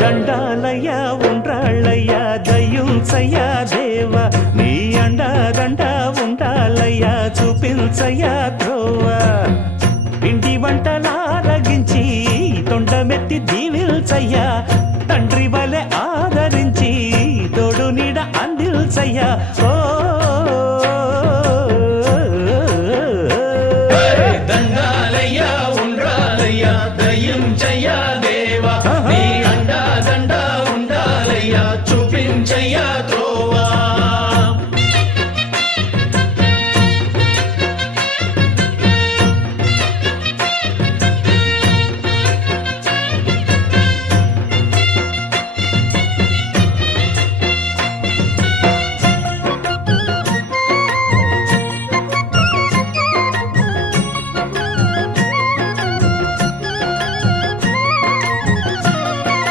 దండాలయ్యా ఉండ్రాళ్ళయ్యా దయ్యుంచయ్యా దేవ నీ అండాదండ ఉండాలయ్యా చూపించయ్యా త్రోవా పిండి వంటలారగించి తొండమెత్తి దీవిల్చయ్యా తండ్రి